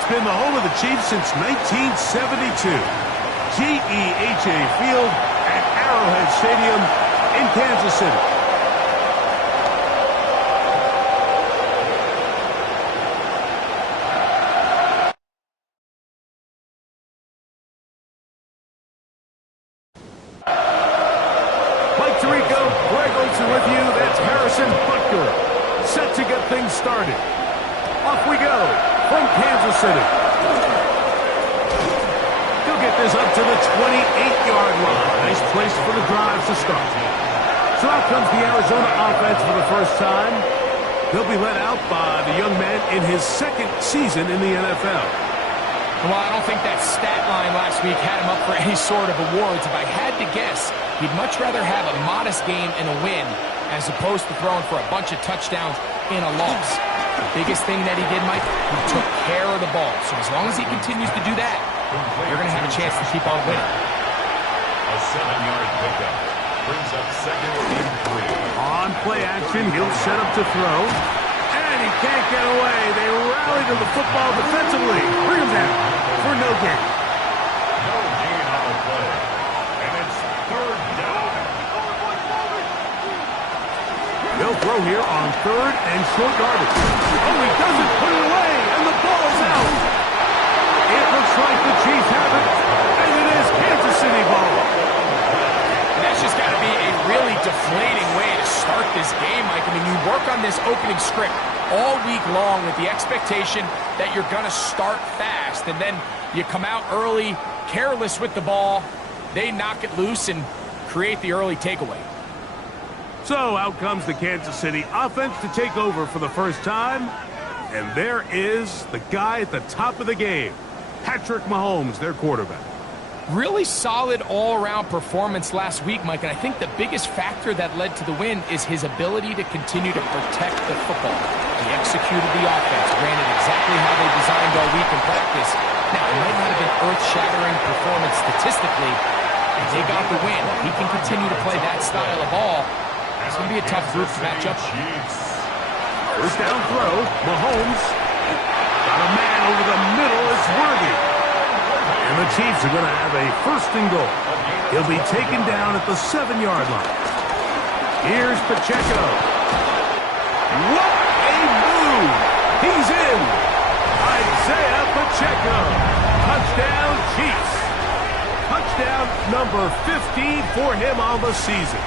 It's been the home of the Chiefs since 1972. GEHA Field at Arrowhead Stadium in Kansas City. Mike Tirico, Greg Olsen with you. That's Harrison Butker, set to get things started. Off we go from Kansas City. He'll get this up to the 28-yard line. Nice place for the drive to start. So out comes the Arizona offense for the first time. He'll be led out by the young man in his second season in the NFL. Well, I don't think that stat line last week had him up for any sort of awards. If I had to guess, he'd much rather have a modest game and a win as opposed to throwing for a bunch of touchdowns in a loss. The biggest thing that he did, Mike, he took care of the ball. So as long as he continues to do that, you're going to have a chance to keep on winning. A 7-yard pickup brings up second and 3. On play action, he'll set up to throw. And he can't get away. They rally to the football defensively. Bring him down for no gain. No gain on the play. And it's third down. They'll throw here on third and short yardage. Oh, he doesn't put it away, and the ball's out. It looks like the Chiefs have it, and it is Kansas City ball. And that's just got to be a really deflating way to start this game, Mike. I mean, you work on this opening script all week long with the expectation that you're going to start fast, and then you come out early, careless with the ball. They knock it loose and create the early takeaway. So out comes the Kansas City offense to take over for the first time. And there is the guy at the top of the game, Patrick Mahomes, their quarterback. Really solid all-around performance last week, Mike, and I think the biggest factor that led to the win is his ability to continue to protect the football. He executed the offense, ran it exactly how they designed all week in practice. Now, it might not have been earth-shattering performance statistically. If they got the win, he can continue to play that style of ball. It's going to be a tough group to match up. First down throw, Mahomes. Got a man over the middle, it's Worthy. And the Chiefs are going to have a first and goal. He'll be taken down at the 7-yard line. Here's Pacheco. What a move! He's in! Isaiah Pacheco. Touchdown, Chiefs. Touchdown number 15 for him on the season.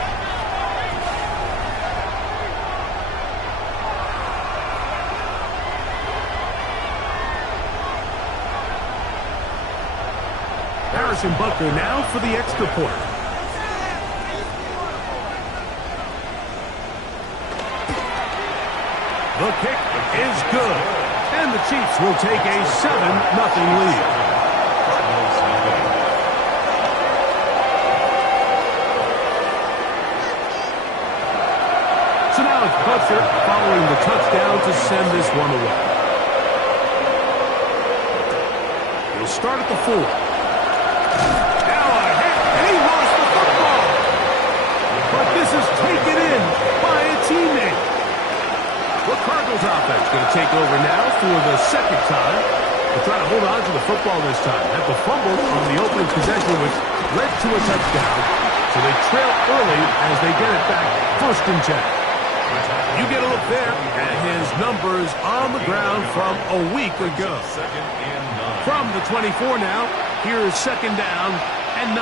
Harrison Butker now for the extra point. The kick is good. And the Chiefs will take a 7-0 lead. So now it's Butker following the touchdown to send this one away. He'll start at the 4. Now a hit, and he lost the football. But this is taken in by a teammate. The Cardinals offense going to take over now for the second time. They're trying to hold on to the football this time. Had the fumble on the opening possession, which led to a touchdown. So they trail early as they get it back first and 10. You get a look there at his numbers on the ground from a week ago. From the 24 now, here's second down and 9.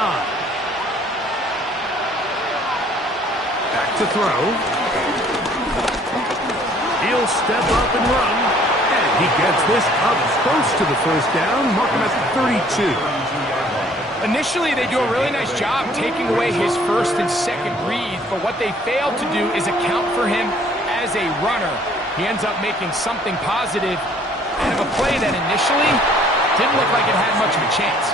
Back to throw. He'll step up and run. And he gets this up close to the first down, marking at the 32. Initially, they do a really nice job taking away his first and second reads, but what they fail to do is account for him as a runner. He ends up making something positive out of a play that initially didn't look like it had much of a chance.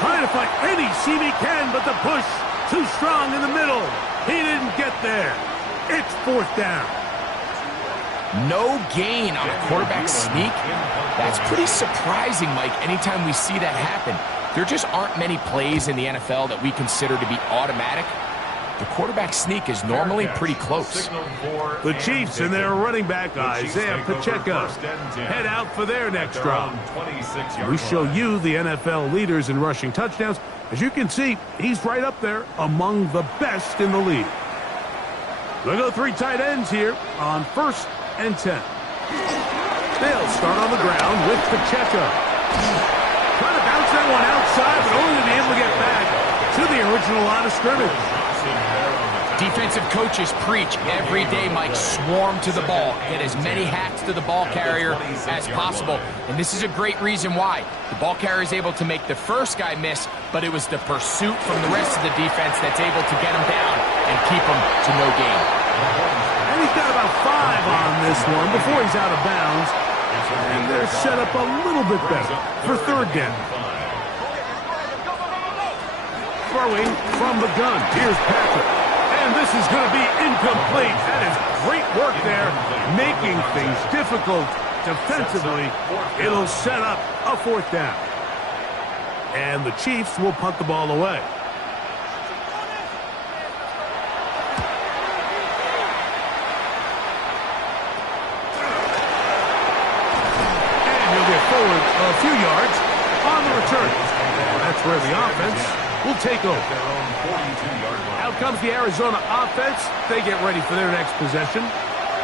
Trying to find any seam he can, but the push too strong in the middle. He didn't get there. It's fourth down. No gain on a quarterback sneak. That's pretty surprising, Mike, anytime we see that happen. There just aren't many plays in the NFL that we consider to be automatic. the quarterback sneak is normally pretty close. The Chiefs and their running back, Isaiah Pacheco, head out for their next drive. We show you the NFL leaders in rushing touchdowns. As you can see, he's right up there among the best in the league. We'll go 3 tight ends here on 1st and 10. They'll start on the ground with Pacheco. Trying to bounce that one outside, but only to be able to get back to the original line of scrimmage. Defensive coaches preach every day, Mike, swarm to the ball. Get as many hacks to the ball carrier as possible. And this is a great reason why. The ball carrier is able to make the first guy miss, but it was the pursuit from the rest of the defense that's able to get him down and keep him to no gain. And he's got about 5 on this one before he's out of bounds. And they're set up a little bit better for 3rd down. Throwing from the gun. Here's Patrick. And this is going to be incomplete. That is great work there, making things difficult defensively. It'll set up a 4th down. And the Chiefs will punt the ball away. And he'll get forward a few yards on the return. And that's where the offense will take over. Out comes the Arizona offense. They get ready for their next possession.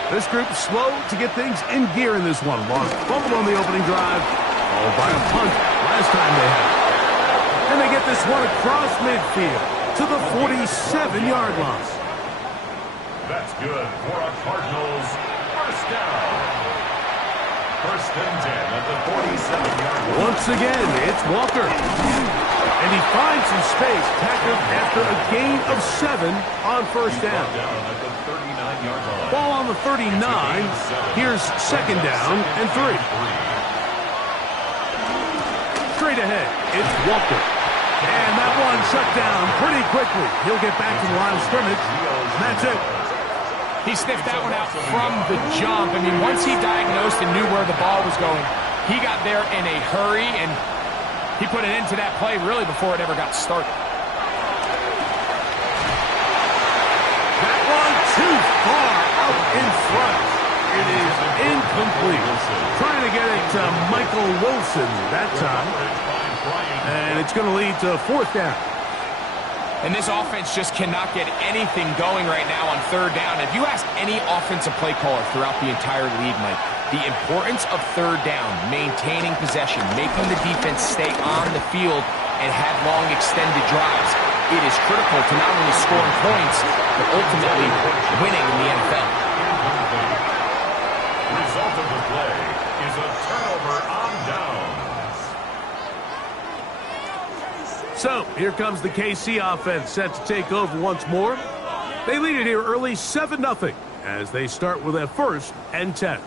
This group slow to get things in gear in this one. Lost fumble on the opening drive, followed by a punt last time they had it. And they get this one across midfield to the 47-yard line. That's good for a Cardinals 1st down. 1st and 10 at the 47-yard line. Once again, it's Walker. And he finds some space, tackled after a gain of 7 on 1st down. Ball on the 39. Here's 2nd down and 3. Straight ahead, it's Walker. And that one shut down pretty quickly. He'll get back to the line of scrimmage. And that's it. He sniffed that one out from the jump. I mean, once he diagnosed and knew where the ball was going, he got there in a hurry, and he put an end to that play really before it ever got started. That one too far out in front. It is incomplete. Trying to get it to Michael Wilson that time. And it's going to lead to 4th down. And this offense just cannot get anything going right now on 3rd down. If you ask any offensive play caller throughout the entire league, Mike, the importance of 3rd down, maintaining possession, making the defense stay on the field and have long extended drives, it is critical to not only scoring points, but ultimately winning in the NFL. Result of the play is a turnover on downs. So, here comes the KC offense set to take over once more. They lead it here early 7-0 as they start with a 1st and 10.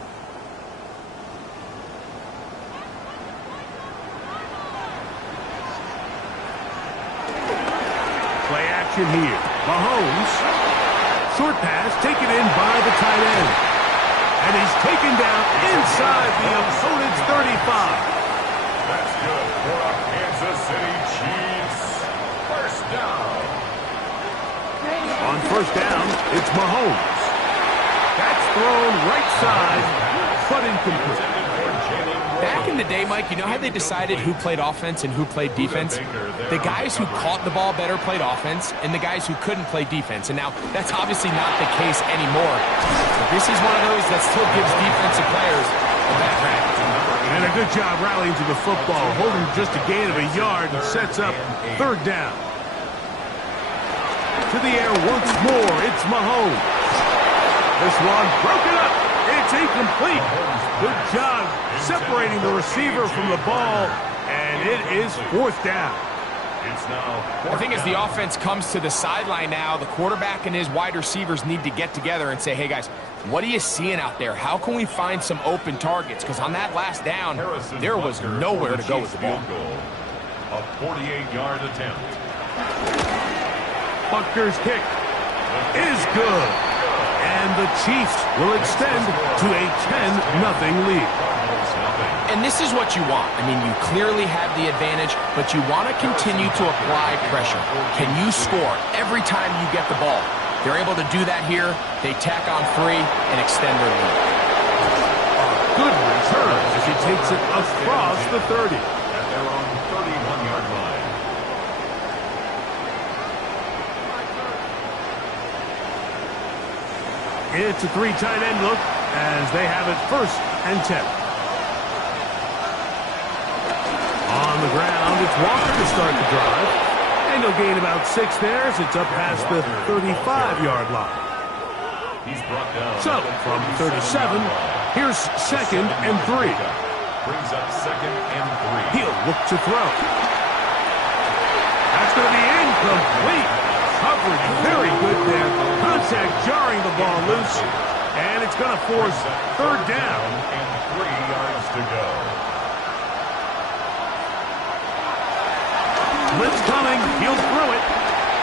Play action here. Mahomes. Short pass taken in by the tight end. And he's taken down inside the opponent's 35. That's good for a Kansas City Chiefs 1st down. On 1st down, it's Mahomes. That's thrown right side, but incomplete. Back in the day, Mike, you know how they decided who played offense and who played defense? The guys who caught the ball better played offense, and the guys who couldn't play defense. And now, that's obviously not the case anymore. But this is one of those that still gives defensive players a background. And a good job rallying to the football, holding just a gain of a yard and sets up 3rd down. To the air once more, it's Mahomes. This one broken up. It's incomplete. Good job separating the receiver from the ball, and it is 4th down. I think as the offense comes to the sideline now, the quarterback and his wide receivers need to get together and say, hey, guys, what are you seeing out there? How can we find some open targets? Because on that last down, there was nowhere to go with the ball. A 48-yard attempt. Butker's kick is good. And the Chiefs will extend to a 10-0 lead. And this is what you want. I mean, you clearly have the advantage, but you want to continue to apply pressure. Can you score every time you get the ball? They're able to do that here. They tack on 3 and extend their lead. Good return as he takes it across the 30. At their own 31-yard line. It's a 3 tight end look as they have it 1st and 10. On the ground, it's Walker to start the drive. And he'll gain about 6 there as it's up past the 35-yard line. He's brought down. So, from 37, here's 2nd and 3. Brings up 2nd and 3. He'll look to throw. That's going to be incomplete. Coverage very good there. Contact jarring the ball loose. And it's going to force 3rd down. And 3 yards to go. Blitz coming. He'll throw it.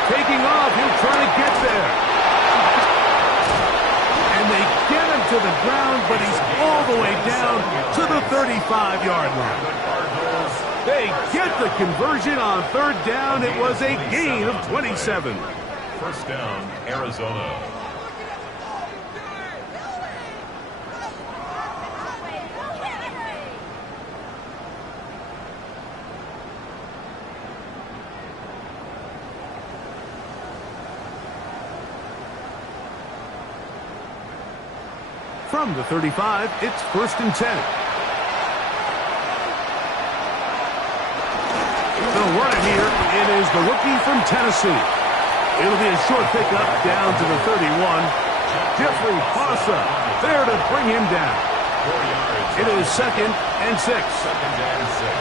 Taking off. He'll try to get there. And they get him to the ground, but he's all the way down to the 35-yard line. They get the conversion on 3rd down. It was a gain of 27. 1st down, Arizona. From the 35, it's 1st and 10. They'll run it here. It is the rookie from Tennessee. It'll be a short pickup down to the 31. Jeffrey Hossa there to bring him down. 4 yards. It is 2nd and 6. 2nd and 6.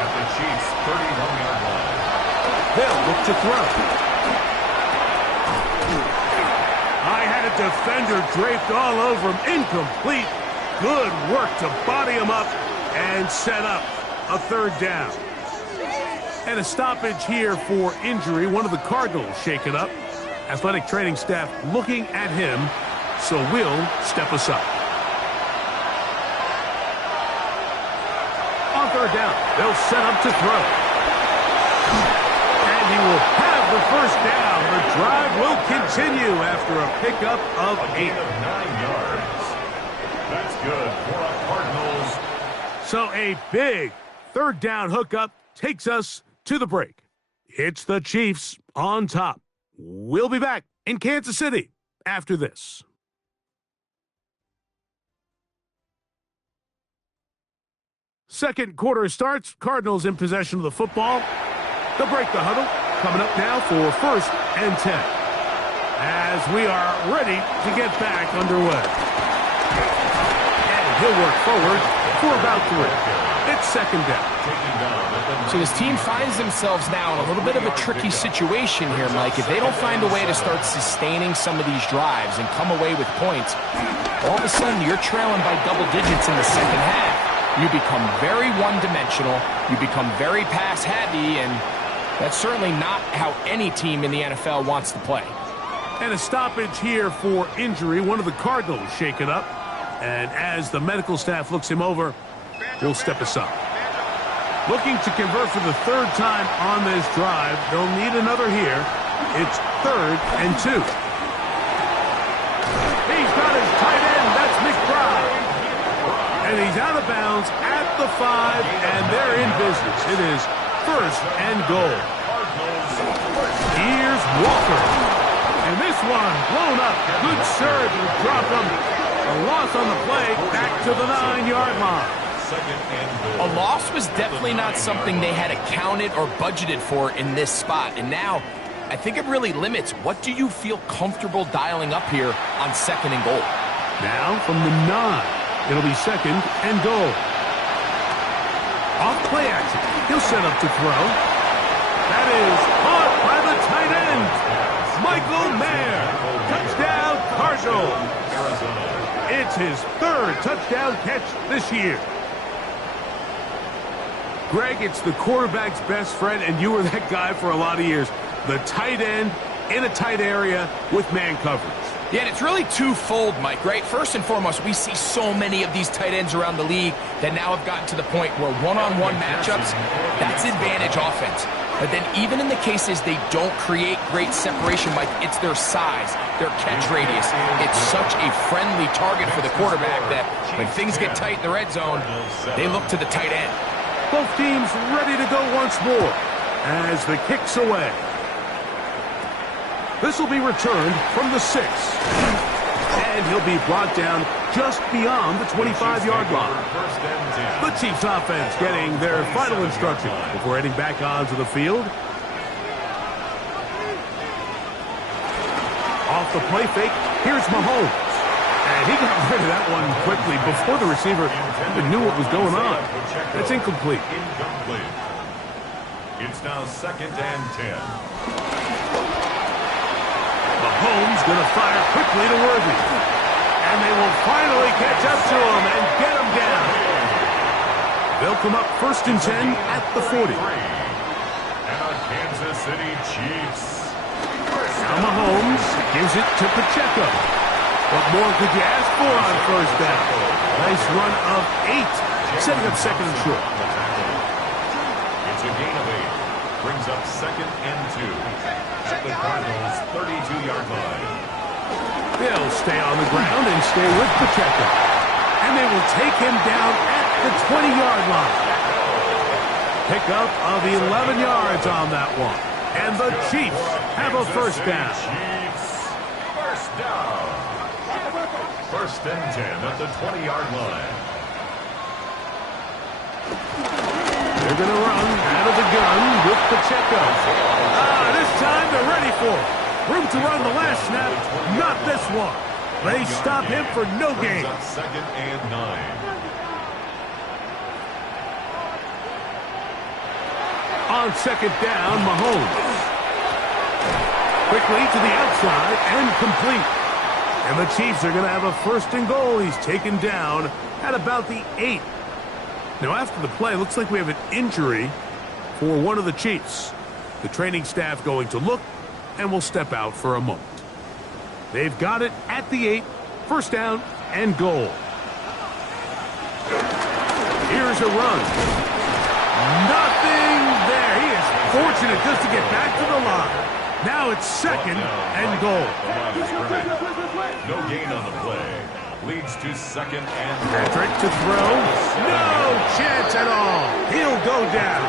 At the Chiefs' 31-yard line. They'll look to throw. I had a defender draped all over him. Incomplete. Good work to body him up and set up a 3rd down. And a stoppage here for injury. One of the Cardinals shaken up. Athletic training staff looking at him, so will step us up. On 3rd down, they'll set up to throw. And he will have the 1st down. The drive will continue after a pickup of A 8. gain of 9 yards. That's good for a Cardinals. So a big 3rd down hookup takes us to the break. It's the Chiefs on top. We'll be back in Kansas City after this. Second quarter starts. Cardinals in possession of the football. They'll break the huddle. Coming up now for 1st and 10. As we are ready to get back underway. And he'll work forward for about 3. It's 2nd down. So this team finds themselves now in a little bit of a tricky situation here, Mike. If they don't find a way to start sustaining some of these drives and come away with points, all of a sudden you're trailing by double digits in the 2nd half. You become very one-dimensional. You become very pass-heavy, and that's certainly not how any team in the NFL wants to play. And a stoppage here for injury. One of the Cardinals shaken up. And as the medical staff looks him over, we'll step us up. Looking to convert for the 3rd time on this drive. They'll need another here. It's 3rd and 2. He's got his tight end. That's McBride. And he's out of bounds at the 5, and they're in business. It is 1st and goal. Here's Walker. And this one blown up. Good surge will drop him. A loss on the play back to the 9-yard line. 2nd and goal. A loss was definitely not something they had accounted or budgeted for in this spot. And now, I think it really limits what do you feel comfortable dialing up here on 2nd and goal. Now from the 9. It'll be 2nd and goal. Off play action. He'll set up to throw. That is caught by the tight end. Michael Mayer. Touchdown, Cardinals. It's his 3rd touchdown catch this year. Greg, it's the quarterback's best friend, and you were that guy for a lot of years. The tight end in a tight area with man coverage. Yeah, and it's really twofold, Mike, right? First and foremost, we see so many of these tight ends around the league that now have gotten to the point where one-on-one matchups, that's advantage offense. But then even in the cases they don't create great separation, Mike, it's their size, their catch radius. It's such a friendly target for the quarterback that when things get tight in the red zone, they look to the tight end. Both teams ready to go once more as the kick's away. This will be returned from the 6. And he'll be brought down just beyond the 25-yard line. The Chiefs offense getting their final instruction before heading back onto the field. Off the play fake, here's Mahomes. And he got rid of that one quickly before the receiver even knew what was going on. That's incomplete. It's now 2nd and 10. Mahomes going to fire quickly to Worthy. And they will finally catch up to him and get him down. They'll come up 1st and 10 at the 40. And our Kansas City Chiefs. Now Mahomes gives it to Pacheco. What more could you ask for on 1st down? Nice run of 8, setting up 2nd and short. It's a gain of 8. Brings up 2nd and 2. At the Cardinals' 32-yard line. They'll stay on the ground and stay with Pacheco. And they will take him down at the 20-yard line. Pickup of 11 yards on that one. And the Chiefs have a 1st down. Chiefs, 1st down. 1st and 10 at the 20-yard line. They're going to run out of the gun with Pacheco. This time they're ready for it. Room to run the last snap, not this one. They stop him for no gain. 2nd and 9. On 2nd down, Mahomes. Quickly to the outside and complete. And the Chiefs are going to have a 1st and goal. He's taken down at about the 8. Now, after the play, looks like we have an injury for one of the Chiefs. The training staff going to look and will step out for a moment. They've got it at the 8, 1st down and goal. Here's a run. Nothing there. He is fortunate just to get back to the line. Now it's 2nd and goal. No gain on the play. Leads to 2nd and Patrick to throw. No chance at all. He'll go down.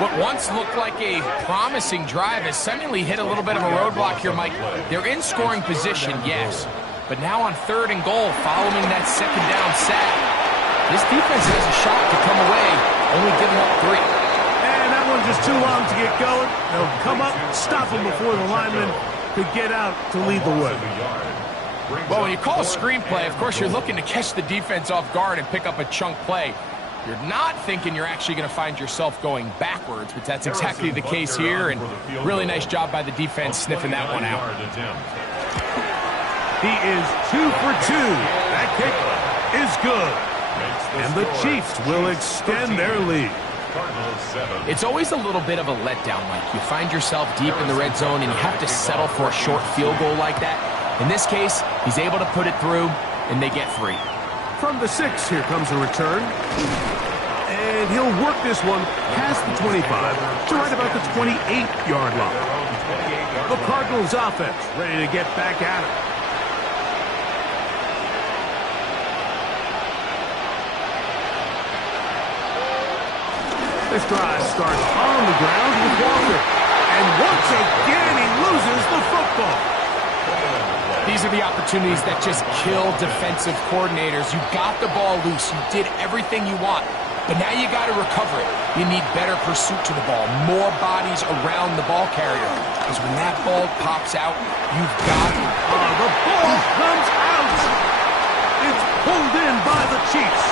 What once looked like a promising drive has seemingly hit a little bit of a roadblock here, Mike. They're in scoring position, yes. But now on 3rd and goal, following that 2nd down sack, this defense has a shot to come away, only giving up 3. And that one's just too long to get going. They'll come up, stop him before the lineman could get out to lead the way. Well, when you call a screenplay, of course, you're looking to catch the defense off guard and pick up a chunk play. You're not thinking you're actually going to find yourself going backwards, but that's exactly the case here, and really nice job by the defense sniffing that one out. He is 2 for 2. That kick is good. And the Chiefs will extend their lead. It's always a little bit of a letdown, Mike. You find yourself deep in the red zone, and you have to settle for a short field goal like that. In this case, he's able to put it through, and they get 3. From the 6, here comes a return. And he'll work this one past the 25 to right about the 28-yard line. The Cardinals offense ready to get back at it. This drive starts on the ground with Walker. And once again, he loses the football. These are the opportunities that just kill defensive coordinators. You got the ball loose. You did everything you want. But now you got to recover it. You need better pursuit to the ball, more bodies around the ball carrier. Because when that ball pops out, you've got it. The ball comes out. It's pulled in by the Chiefs.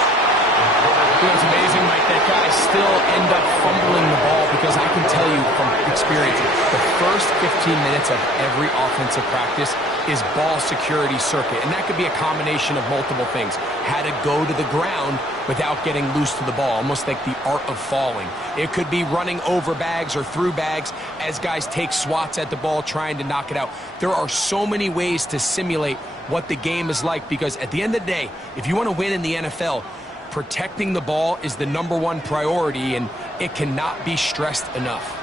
It was amazing, Mike, that guys still end up fumbling the ball because I can tell you from the experience. The first 15 minutes of every offensive practice is ball security circuit, and that could be a combination of multiple things. How to go to the ground without getting loose to the ball, almost like the art of falling. It could be running over bags or through bags as guys take swats at the ball trying to knock it out. There are so many ways to simulate what the game is like, because at the end of the day, if you want to win in the NFL, protecting the ball is the #1 priority, and it cannot be stressed enough.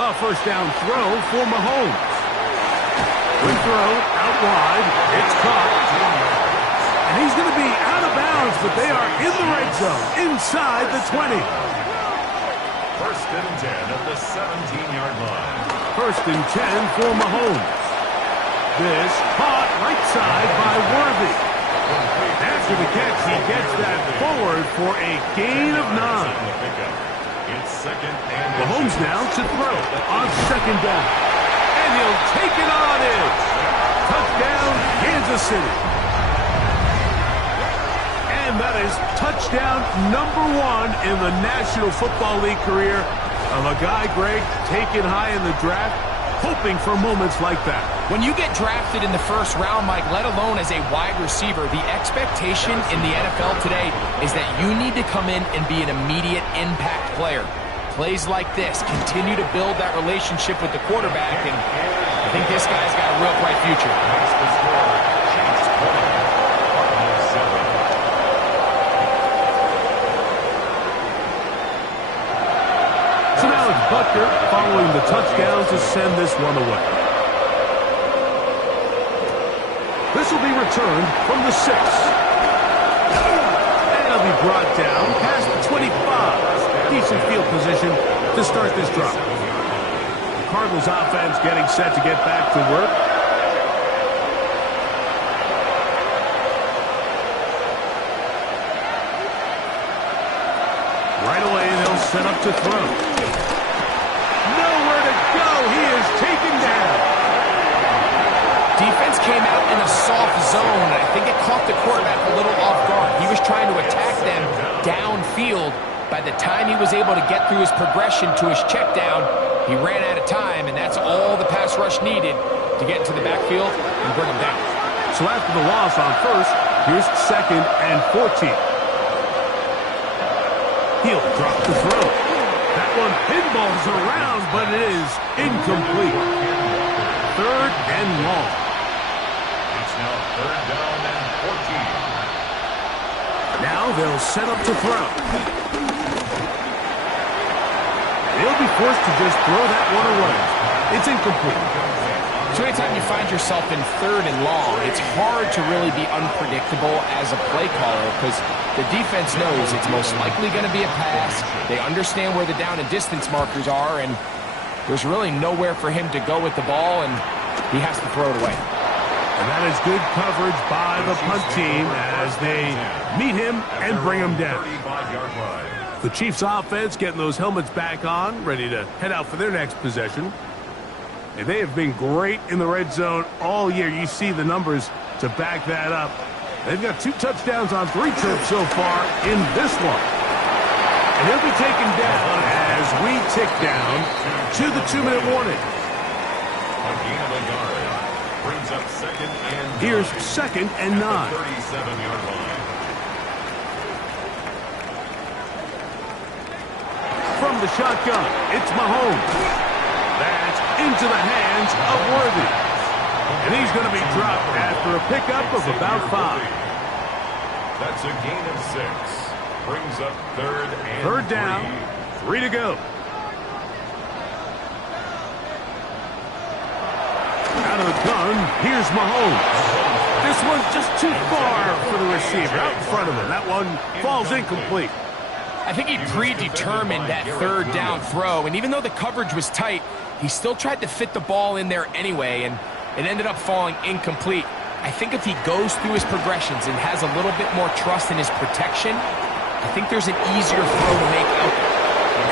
A first down throw for Mahomes. Good throw, out wide. It's caught. And he's going to be out of bounds, but they are in the red zone, inside the 20. First and 10 at the 17-yard line. First and 10 for Mahomes. This caught right side by Worthy. After the catch, he gets that forward for a gain of 9. It's second and Mahomes now to throw on second down. And he'll take it on in. Touchdown, Kansas City. And that is touchdown #1 in the National Football League career of a guy, Greg, taken high in the draft, hoping for moments like that. When you get drafted in the first round, Mike, let alone as a wide receiver, the expectation in the NFL today is that you need to come in and be an immediate impact player. Plays like this continue to build that relationship with the quarterback, and I think this guy's got a real bright future. So now it's Butker following the touchdown to send this one away. This will be returned from the 6. And it'll be brought down past the 25. Decent field position to start this drive. The Cardinals offense getting set to get back to work. Right away, they'll set up to throw. Nowhere to go. He is taken down. Defense came out in a soft zone, and I think it caught the quarterback a little off guard. He was trying to attack them downfield. By the time he was able to get through his progression to his check down, he ran out of time, and that's all the pass rush needed to get into the backfield and bring him down. So after the loss on first, here's second and 14. He'll drop the throw. That one pinballs around, but it is incomplete. Third and long. It's now third down and 14. Now they'll set up to throw. They'll be forced to just throw that one away. It's incomplete. So anytime you find yourself in third and long, it's hard to really be unpredictable as a play caller, because the defense knows it's most likely going to be a pass. They understand where the down and distance markers are, and there's really nowhere for him to go with the ball, and he has to throw it away. And that is good coverage by the punt team as they meet him and bring him down. 35-yard line. The Chiefs offense getting those helmets back on, ready to head out for their next possession. And they have been great in the red zone all year. You see the numbers to back that up. They've got 2 touchdowns on 3 trips so far in this one. And he'll be taken down as we tick down to the 2-minute warning. A gain of a yard. Brings up second and 9. Here's second and 9. 37-yard line. From the shotgun, it's Mahomes. That's into the hands of Worthy. And he's going to be dropped after a pickup of about 5. That's a gain of 6. Brings up third and Third down, 3 to go. Out of the gun, here's Mahomes. This one's just too far for the receiver. Out in front of him. That one falls incomplete. I think he predetermined that third down throw, and even though the coverage was tight, he still tried to fit the ball in there anyway, and it ended up falling incomplete. I think if he goes through his progressions and has a little bit more trust in his protection, I think there's an easier throw to make out there.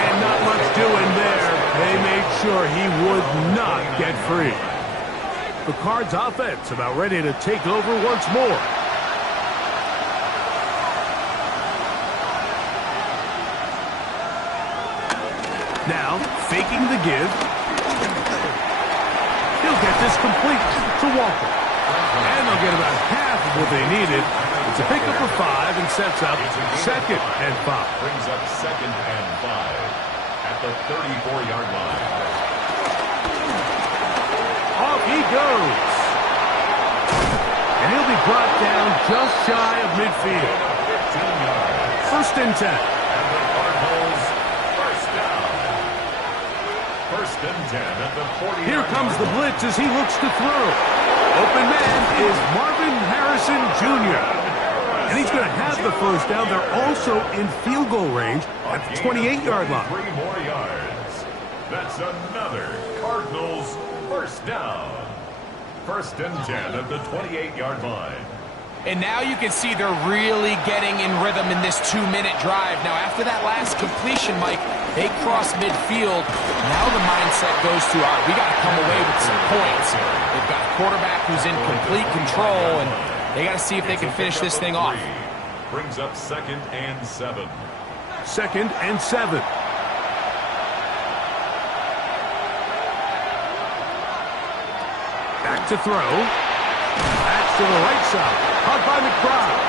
And not much doing there. They made sure he would not get free. The Cards offense about ready to take over once more. Now, faking the give. He'll get this complete to Walker. And they'll get about half of what they needed. It's a pickup of 5 and sets up 2nd and 5. Brings up 2nd and 5 at the 34-yard line. Off he goes. And he'll be brought down just shy of midfield. 15 yards. 1st and 10. And the Cardinals, first down. 1st and 10 at the 40-yard line. Here comes the blitz as he looks to throw. Open man is Marvin Harrison Jr. And he's going to have the first down. They're also in field goal range at the 28-yard line. 3 more yards. That's another Cardinals first down. 1st and 10 at the 28-yard line. And now you can see they're really getting in rhythm in this 2-minute drive. Now, after that last completion, Mike, they cross midfield. Now the mindset goes to, all right, we got to come away with some points. They've got a quarterback who's in complete control, and they got to see if they can finish this thing off. Brings up 2nd and 7. 2nd and 7. Back to throw. That's to the right side. Caught by McBride.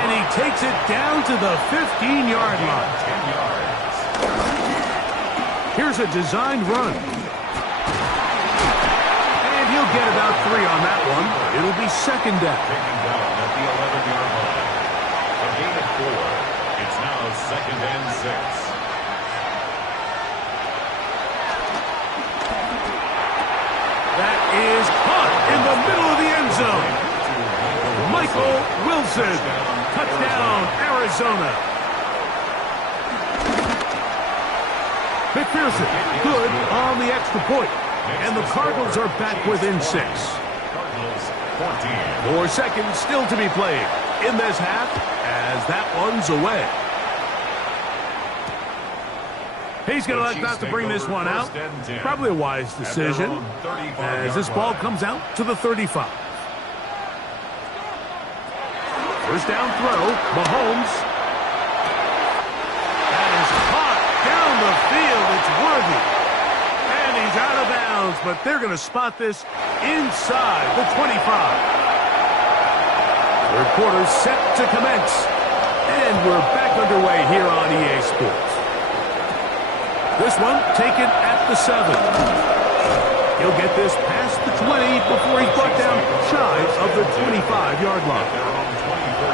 And he takes it down to the 15-yard line. 10 yards. Here's a designed run. And he'll get about 3 on that one. It'll be 2nd down. Taken down at the 11-yard line. A gain of 4. It's now 2nd and 6. That is caught in the middle of the end zone. Michael Wilson. Touchdown, Arizona. McPherson, good on the extra point. And the Cardinals are back within 6. Cardinals 14. 4 seconds still to be played in this half as that one's away. He's going to elect not to bring this one out. Probably a wise decision as this ball comes out to the 35. First down throw, Mahomes. That is caught down the field. It's Worthy. And he's out of bounds, but they're going to spot this inside the 25. Third quarter set to commence. And we're back underway here on EA Sports. This one taken at the 7. He'll get this past the 20 before he's brought down shy of the 25-yard line.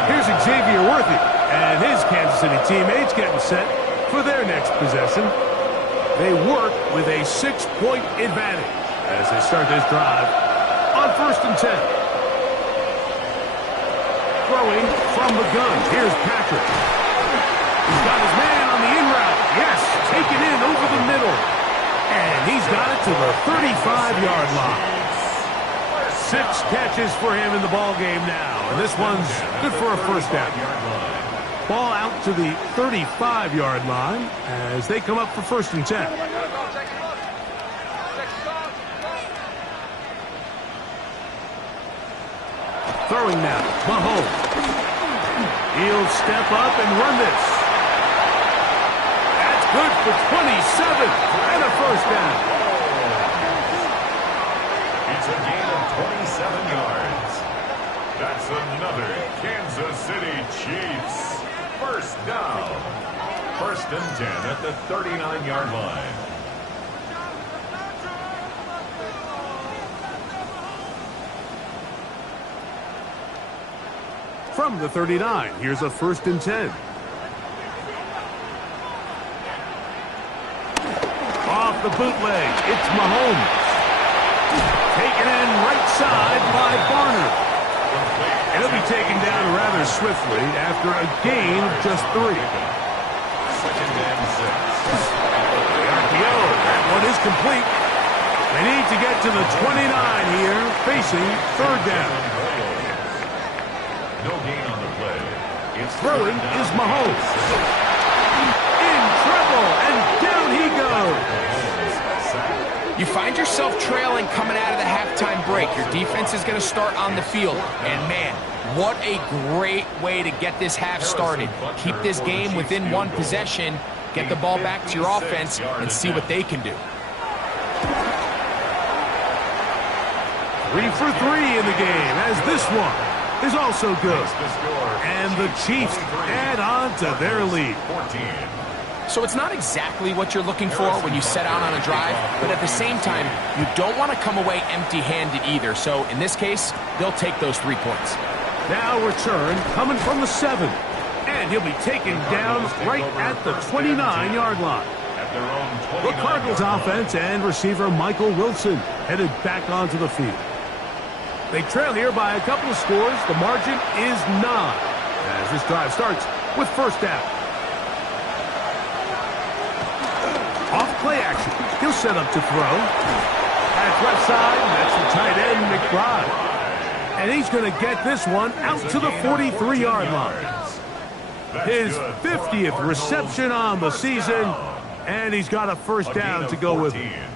Here's Xavier Worthy and his Kansas City teammates getting set for their next possession. They work with a 6-point advantage as they start this drive on 1st and 10. Throwing from the gun. Here's Patrick. He's got his man on the in route. Yes, taken in over the middle. And he's got it to the 35-yard line. 6 catches for him in the ball game now. And this one's good for a first down. Ball out to the 35-yard line as they come up for 1st and 10. Throwing now, Mahomes. He'll step up and run this. That's good for 27 and a first down. It's a gain of 27 yards. That's another Kansas City Chiefs first down. 1st and 10 at the 39-yard line. From the 39, here's a 1st and 10. Off the bootleg, it's Mahomes. Taken in right side by Barner. And he'll be taken down rather swiftly after a gain of just 3. 2nd and 6. The RPO, that one is complete. They need to get to the 29 here, facing 3rd down. No gain on the play. It's Throwing is Mahomes. In trouble, and down he goes. You find yourself trailing coming out of the halftime break. Your defense is going to start on the field. And, man, what a great way to get this half started. Keep this game within 1 possession. get the ball back to your offense and see what they can do. 3 for 3 in the game, as this one is also good. And the Chiefs add on to their lead. So it's not exactly what you're looking for when you set out on a drive, but at the same time, you don't want to come away empty-handed either. So in this case, they'll take those 3 points. Now return coming from the 7. And he'll be taken down right at the 29-yard line. The Cardinals offense and receiver Michael Wilson headed back onto the field. They trail here by a couple of scores. The margin is 9 as this drive starts with first down. Off play action. He'll set up to throw. At left side, that's the tight end, McBride. And he's going to get this one out to the 43-yard line. His 50th reception on the season, and he's got a first down to go with him.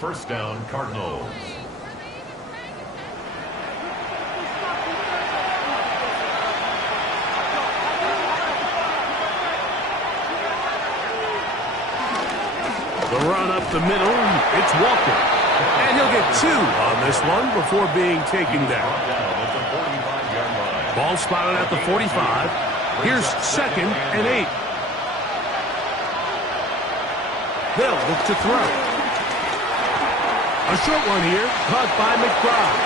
First down, Cardinals. The run up the middle, it's Walker. And he'll get 2 on this one before being taken down. Ball spotted at the 45. Here's 2nd and 8. They'll look to throw. A short one here, caught by McBride.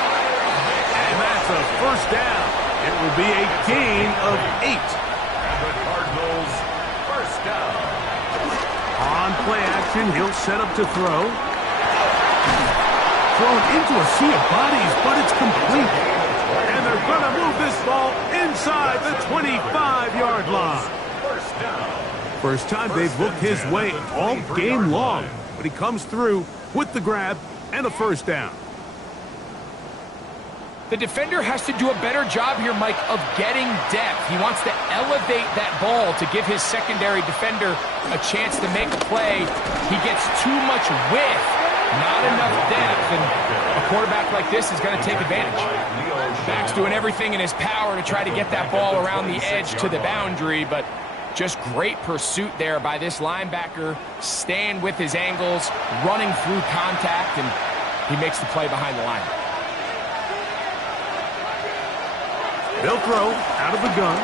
And that's a first down. It will be a gain of 8. And the Cardinals, first down. On play action, he'll set up to throw. Thrown into a sea of bodies, but it's complete. And they're going to move this ball inside the 25-yard line. First down. First time they've looked his way all game long, but he comes through with the grab and a first down. The defender has to do a better job here, Mike, of getting depth. He wants to elevate that ball to give his secondary defender a chance to make a play. He gets too much width, not enough depth, and a quarterback like this is going to take advantage. Back's doing everything in his power to try to get that ball around the edge to the boundary, but just great pursuit there by this linebacker, staying with his angles, running through contact, and he makes the play behind the line. They'll throw out of the gun.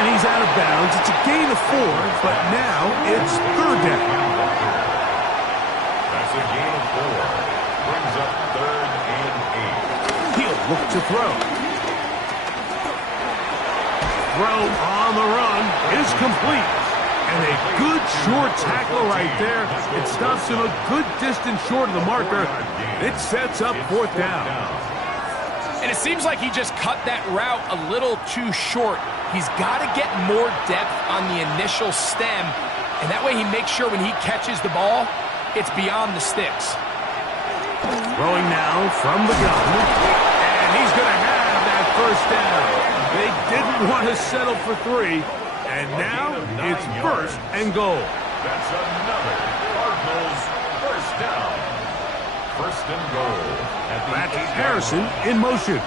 And he's out of bounds. It's a gain of 4, but now it's third down. That's a gain of 4. Brings up 3rd and 8. He'll look to throw. Throw on the run is complete. And a good short tackle right there. It stops him a good distance short of the marker. It sets up 4th down. And it seems like he just cut that route a little too short. He's got to get more depth on the initial stem, and that way he makes sure when he catches the ball, it's beyond the sticks. Throwing now from the gun, and he's going to have that first down. They didn't want to settle for 3, and now it's 1st and goal. That's another Cardinals first down. 1st and goal. That's Harrison in motion.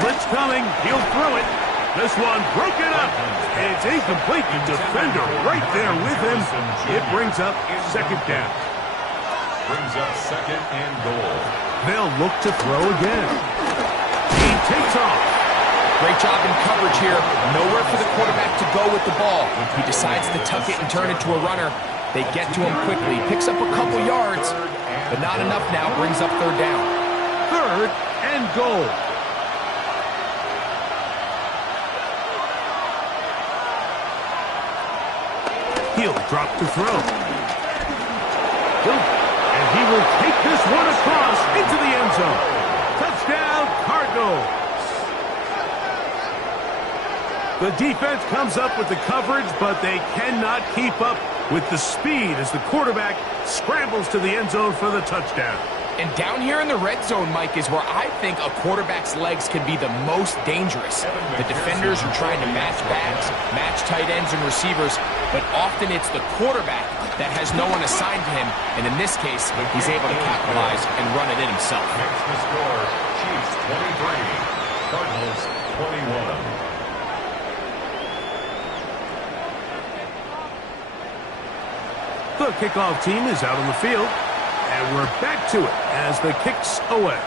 Blitz coming. He'll throw it. This one broken up. It's incomplete. The defender right there with him. It brings up 2nd down. Brings up 2nd and goal. They'll look to throw again. He takes off. Great job in coverage here. Nowhere for the quarterback to go with the ball. He decides to tuck it and turn it to a runner. They get to him quickly. Picks up a couple yards, but not enough now. Brings up 3rd down. 3rd and goal. He'll drop to throw. And he will take this one across into the end zone. Touchdown, Cardinals. The defense comes up with the coverage, but they cannot keep up with the speed as the quarterback scrambles to the end zone for the touchdown. And down here in the red zone, Mike, is where I think a quarterback's legs can be the most dangerous. The defenders are trying to match backs, match tight ends and receivers, but often it's the quarterback that has no one assigned to him, and in this case, he's able to capitalize and run it in himself. Makes the score, Chiefs 23, Cardinals 21. The kickoff team is out on the field, and we're back to it as the kick's away.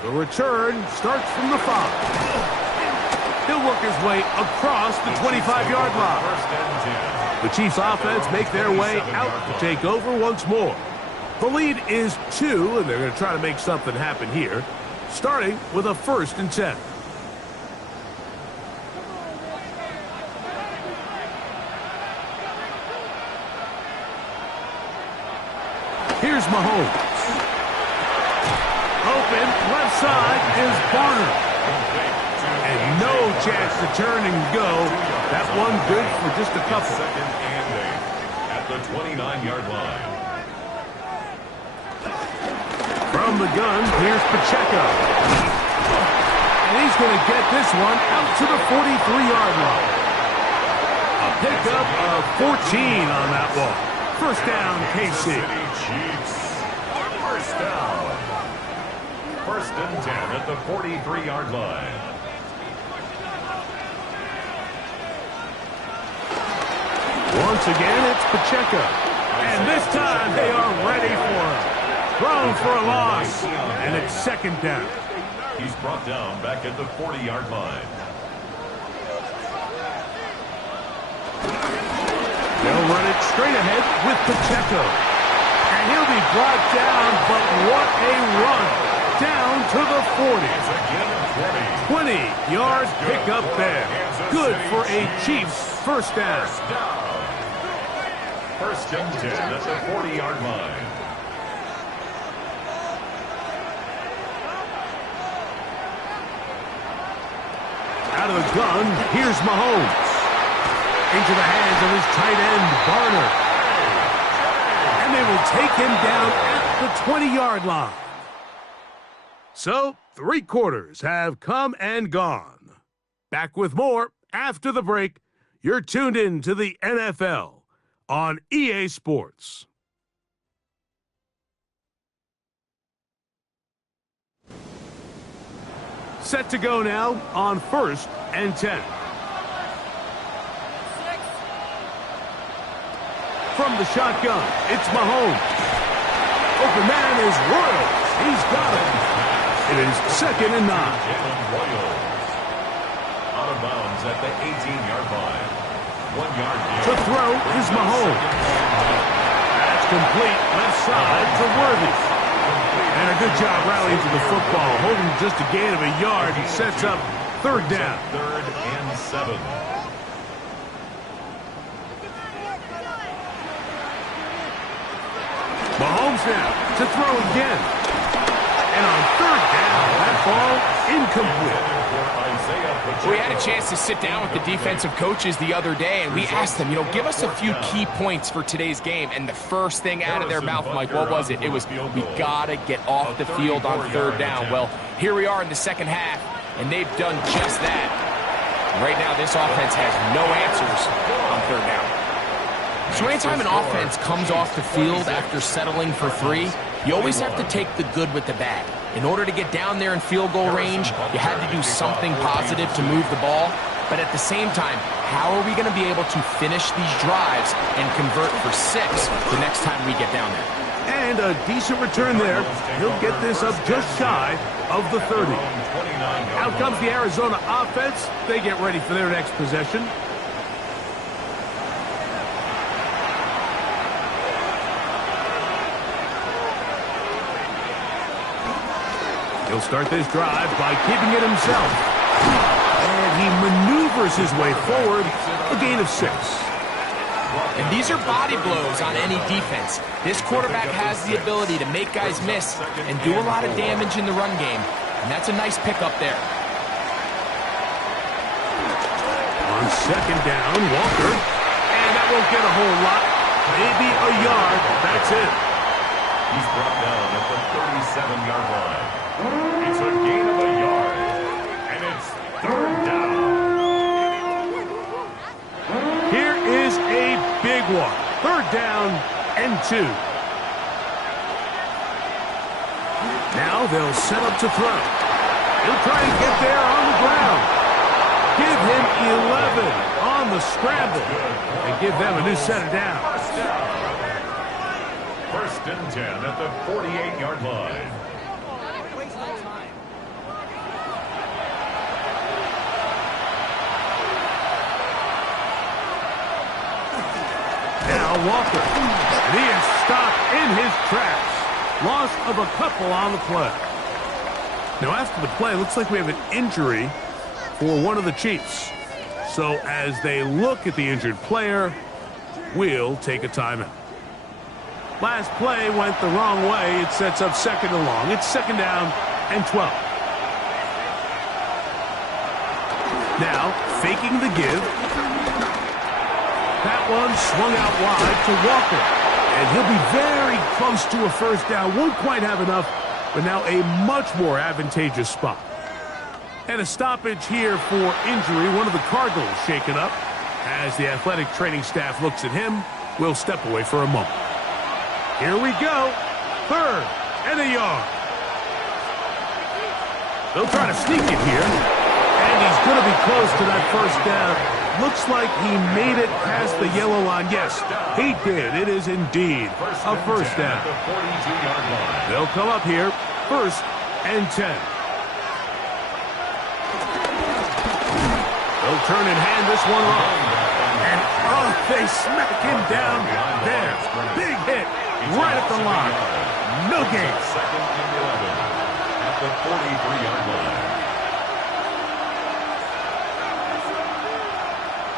The return starts from the 5. He'll work his way across the 25-yard line. The Chiefs offense make their way out to take over once more. The lead is 2, and they're going to try to make something happen here, starting with a 1st and 10. Here's Mahomes. Open, left side is Barner. And no chance to turn and go. That one good for just a couple. 2nd and 8 at the 29-yard line. From the gun, here's Pacheco. And he's going to get this one out to the 43-yard line. A pickup of 14 on that one. 1st down, KC. Chiefs. 1st down. 1st and 10 at the 43-yard line. Once again, it's Pacheco. And this time, they are ready for him. Thrown for a loss. And it's 2nd down. He's brought down back at the 40-yard line. They'll run it straight ahead with Pacheco. And he'll be brought down, but what a run. Down to the 40. 20-yard pickup there. Good for a Chiefs 1st down. 1st and 10 at the 40-yard line. Out of the gun, here's Mahomes. Into the hands of his tight end, Barner. And they will take him down at the 20-yard line. So, 3 quarters have come and gone. Back with more after the break. You're tuned in to the NFL on EA Sports. Set to go now on 1st and 10. From the shotgun, it's Mahomes. Open man is Royals. He's got it. It is 2nd and 9. Royals. Out of bounds at the 18-yard line. 1 yard gain. To throw is Mahomes. That's complete left side to Worthy. And a good job rallying to the football. Holding just a gain of a yard. He sets up 3rd down. 3rd and 7. Mahomes now to throw again. And on 3rd down, that ball incomplete. We had a chance to sit down with the defensive coaches the other day, and we asked them, give us a few key points for today's game. And the first thing out of their mouth, Mike, what was it? It was, we got to get off the field on 3rd down. Well, here we are in the 2nd half, and they've done just that. Right now, this offense has no answers on 3rd down. So anytime an offense comes off the field after settling for 3, you always have to take the good with the bad. In order to get down there in field goal range, you had to do something positive to move the ball. But at the same time, how are we going to be able to finish these drives and convert for 6 the next time we get down there? And a decent return there. He'll get this up just shy of the 30. Out comes the Arizona offense. They get ready for their next possession. He'll start this drive by keeping it himself. And he maneuvers his way forward, a gain of 6. And these are body blows on any defense. This quarterback has the ability to make guys miss and do a lot of damage in the run game. And that's a nice pickup there. On 2nd down, Walker. And that won't get a whole lot. Maybe a yard. That's it. He's brought down at the 37-yard line. It's a gain of a yard. And it's 3rd down. Here is a big one. 3rd down and 2. Now they'll set up to throw. He'll try and get there on the ground. give him 11 on the scramble and give them a new set of downs. First and 10 at the 48-yard line. Now Walker, and he is stopped in his tracks. Loss of a couple on the play. Now after the play, it looks like we have an injury for one of the Chiefs. So as they look at the injured player, we'll take a timeout. Last play went the wrong way. It sets up second and long. It's second down and 12. Now faking the give. That one swung out wide to Walker. And he'll be very close to a first down. Won't quite have enough, but now a much more advantageous spot. And a stoppage here for injury. One of the Cardinals shaken up. As the athletic training staff looks at him, we'll step away for a moment. Here we go. Third and a yard. They'll try to sneak it here. And he's going to be close to that first down. Looks like he made it past the yellow line. Yes, he did. It is indeed a first down. They'll come up here, first and 10. They'll turn and hand this one off. And, oh, they smack him down there. Big hit right at the line. No gain. Second and 11 at the 43-yard line.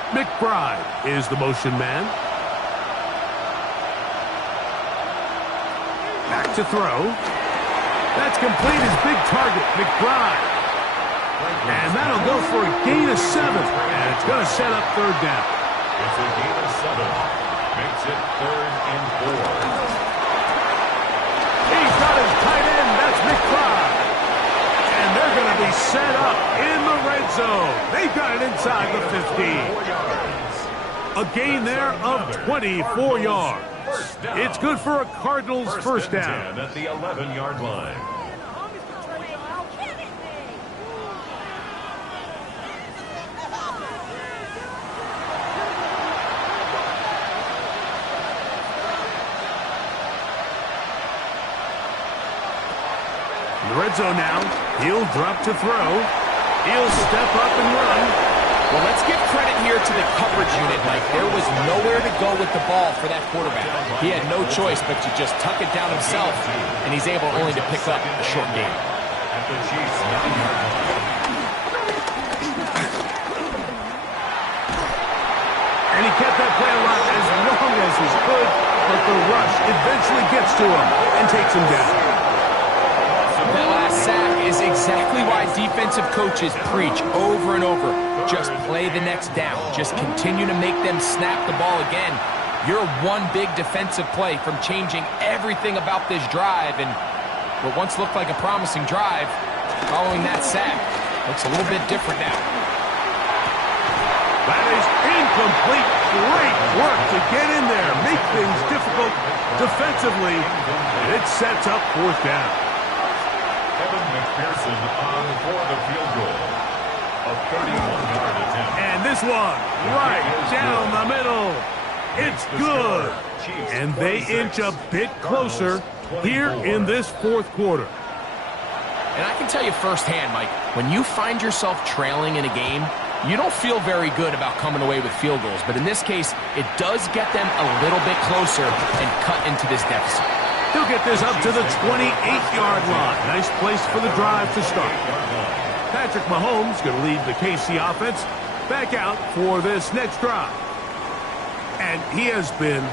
McBride is the motion man. Back to throw. That's complete. His big target, McBride. And that'll go for a gain of 7. And it's going to set up third down. It's a gain of 7. Makes it third and 4. He's got his tight end. That's McBride. And they're going to be set up in the red zone. They've got it inside the 15. A gain there of 24 yards. It's good for a Cardinals first down. At the 11-yard line. In the red zone now, he'll drop to throw. He'll step up and run. Well, let's give credit here to the coverage unit, Mike. There was nowhere to go with the ball for that quarterback. He had no choice but to just tuck it down himself, and he's able only to pick up a short gain. At the Chiefs' 9-yard line. And he kept that play alive as long as he could, but the rush eventually gets to him and takes him down. That last sack is exactly why defensive coaches preach over and over. Just play the next down. Just continue to make them snap the ball again. You're one big defensive play from changing everything about this drive. And what once looked like a promising drive, following that sack, looks a little bit different now. That is incomplete. Great work to get in there. Make things difficult defensively. And it sets up fourth down. Evan McPherson on for the field goal. A 31-yard attempt. And this one, right down the middle. It's good. And they inch a bit closer here in this fourth quarter. And I can tell you firsthand, Mike, when you find yourself trailing in a game, you don't feel very good about coming away with field goals. But in this case, it does get them a little bit closer and cut into this deficit. He'll get this up to the 28-yard line. Nice place for the drive to start. Patrick Mahomes going to lead the KC offense back out for this next drive. And he has been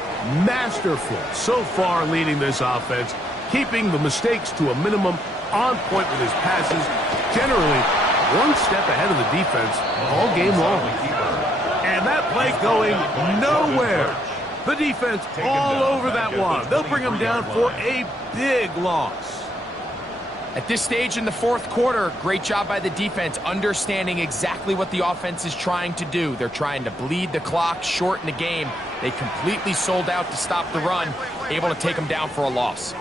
masterful so far leading this offense, keeping the mistakes to a minimum, on point with his passes, generally one step ahead of the defense all game long. And that play going nowhere. The defense all over that one. They'll bring him down for a big loss. At this stage in the fourth quarter, great job by the defense, understanding exactly what the offense is trying to do. They're trying to bleed the clock, shorten the game. They completely sold out to stop the run, able to take them down for a loss.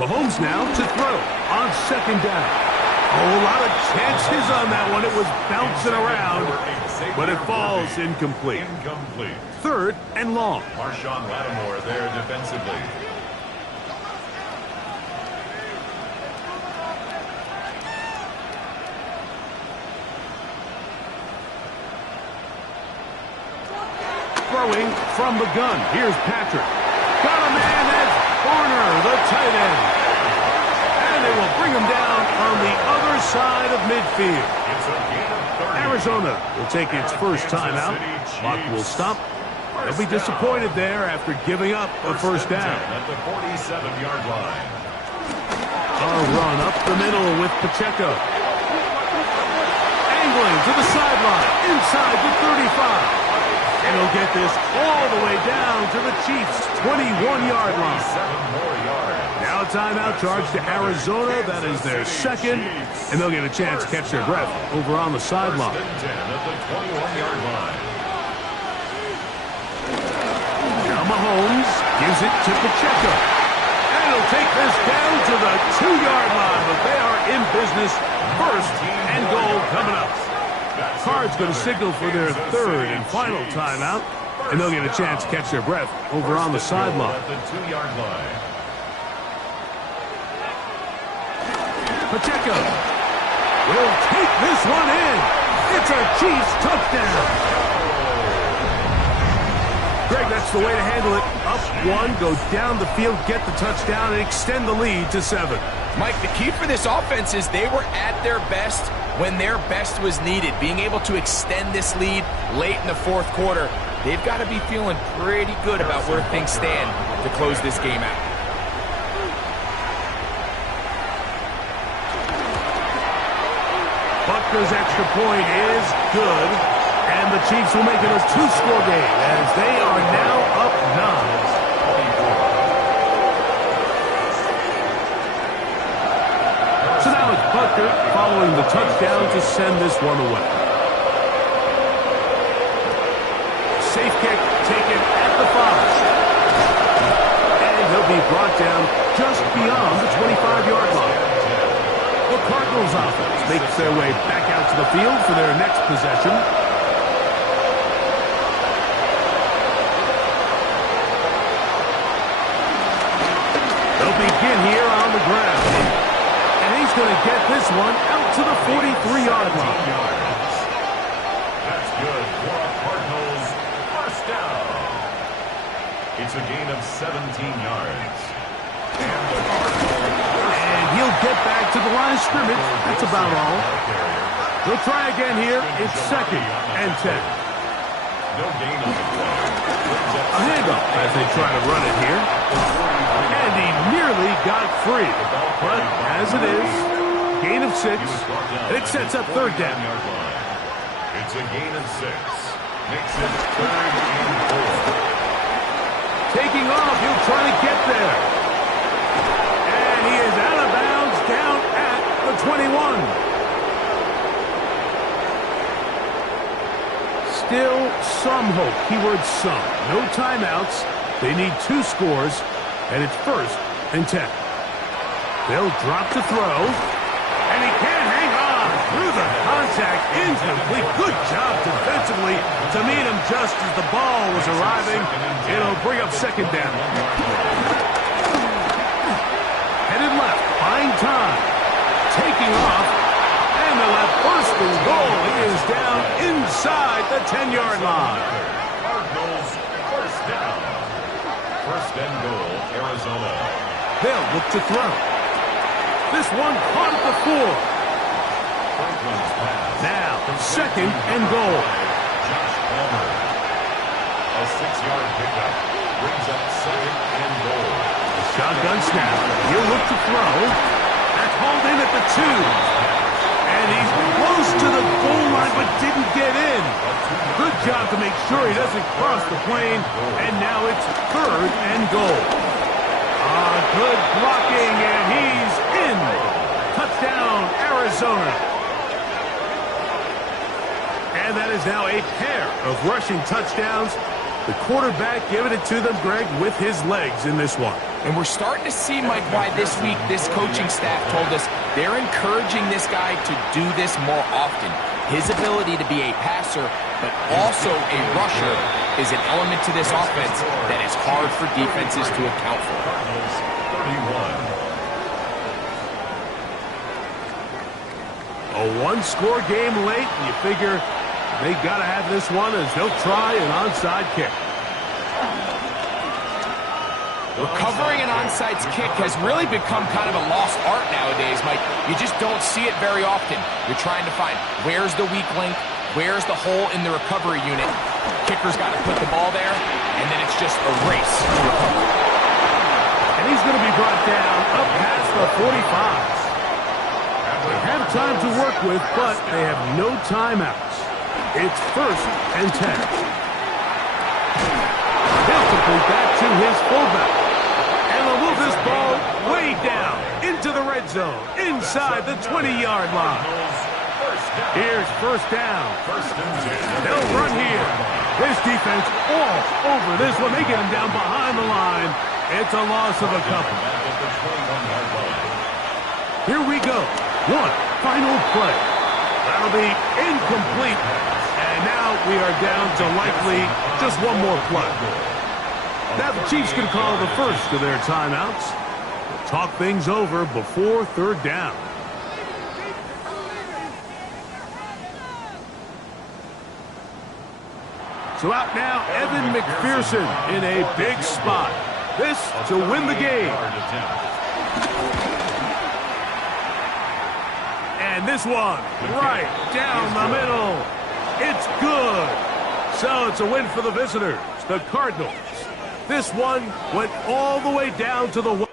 Mahomes now to throw on second down. Oh, a lot of chances on that one. It was bouncing around, but it falls incomplete. Third and long. Marshawn Lattimore there defensively. Throwing from the gun. Here's Patrick. Got a man. That's Barner, the tight end. And they will bring him down on the other side of midfield. Arizona will take its first timeout. Clock will stop. They'll be disappointed there after giving up the first down. At the 47-yard line. A run up the middle with Pacheco. Angling to the sideline, inside the 35. And he'll get this all the way down to the Chiefs' 21-yard line. 7 more yards. Now a timeout charge to Arizona. That is their second. And they'll get a chance to catch their breath over on the sideline. First and 10 at the 21-yard line. Now Mahomes gives it to Pacheco. And he'll take this down to the 2-yard line. But they are in business. First and goal coming up. Cards going to signal for their third and final timeout. And they'll get a chance to catch their breath over on the sideline. At the 2-yard line. Pacheco will take this one in. It's a Chiefs touchdown. Greg, that's the way to handle it. Up one, go down the field, get the touchdown, and extend the lead to 7. Mike, the key for this offense is they were at their best when their best was needed. Being able to extend this lead late in the fourth quarter, they've got to be feeling pretty good about where things stand to close this game out. Buckner's extra point is good, and the Chiefs will make it a 2-score game as they are now up 9. So now it's Buckner following the touchdown to send this one away. Safe kick taken at the 5. And he'll be brought down just beyond the 25-yard line. The Cardinals offense makes their way back out to the field for their next possession. They'll begin here on the ground. And he's going to get this one out to the 43-yard line. That's good for a Cardinals first down. It's a gain of 17 yards. And the Cardinals. And he'll get back to the line of scrimmage. That's about all. He'll try again here. It's 2nd and 10. No gain on the play. A handoff as they try to run it here. And he nearly got free. But as it is, gain of 6. And it sets up 3rd down. It's a gain of 6. Makes it 3rd and 4. Taking off. He'll try to get there. And he is out of bounds down at the 21. Still some hope. Keyword some. No timeouts. They need 2 scores, and it's 1st and 10. They'll drop to throw, and he can't hang on through the contact. Incomplete. Good job defensively to meet him just as the ball was arriving. It'll bring up 2nd down. Headed left, buying time. Taking off, and they'll have 1st and goal. He is down inside the 10-yard line. Cardinals first down. 1st and goal, Arizona. They'll look to throw. This one caught at the 4. Franklin's pass. Now, 2nd and goal. Josh Palmer. A 6-yard pickup. Brings up 2nd and goal. Shotgun snap. He'll look to throw. That's hauled in at the 2. And he's close to the goal line but didn't get in. Good job to make sure he doesn't cross the plane. And now it's 3rd and goal. Good blocking, and he's in. Touchdown, Arizona. And that is now a pair of rushing touchdowns The quarterback giving it to them, Greg, with his legs in this one. And we're starting to see, Mike, why this week this coaching staff told us they're encouraging this guy to do this more often. His ability to be a passer, but also a rusher, is an element to this offense that is hard for defenses to account for. Cardinals 31. A one-score game late, and you figure they got to have this one as they'll try an onside kick. Recovering an onside kick has really become kind of a lost art nowadays, Mike. You just don't see it very often. You're trying to find where's the weak link, where's the hole in the recovery unit. Kicker's got to put the ball there, and then it's just a race to recover. And he's going to be brought down up past the 45. They have time to work with, but they have no timeouts. It's 1st and 10. He'll complete that to his fullback. And they'll move this ball way down into the red zone, inside the 20-yard line. Here's 1st down. They'll run here. This defense all over this one. They get him down behind the line. It's a loss of a couple. Here we go. One final play. That'll be incomplete. And now we are down to likely just one more play. Now the Chiefs can call the first of their timeouts. We'll talk things over before 3rd down. So out now, Evan McPherson in a big spot. This to win the game. And this one right down the middle. It's good. So it's a win for the visitors, the Cardinals. This one went all the way down to the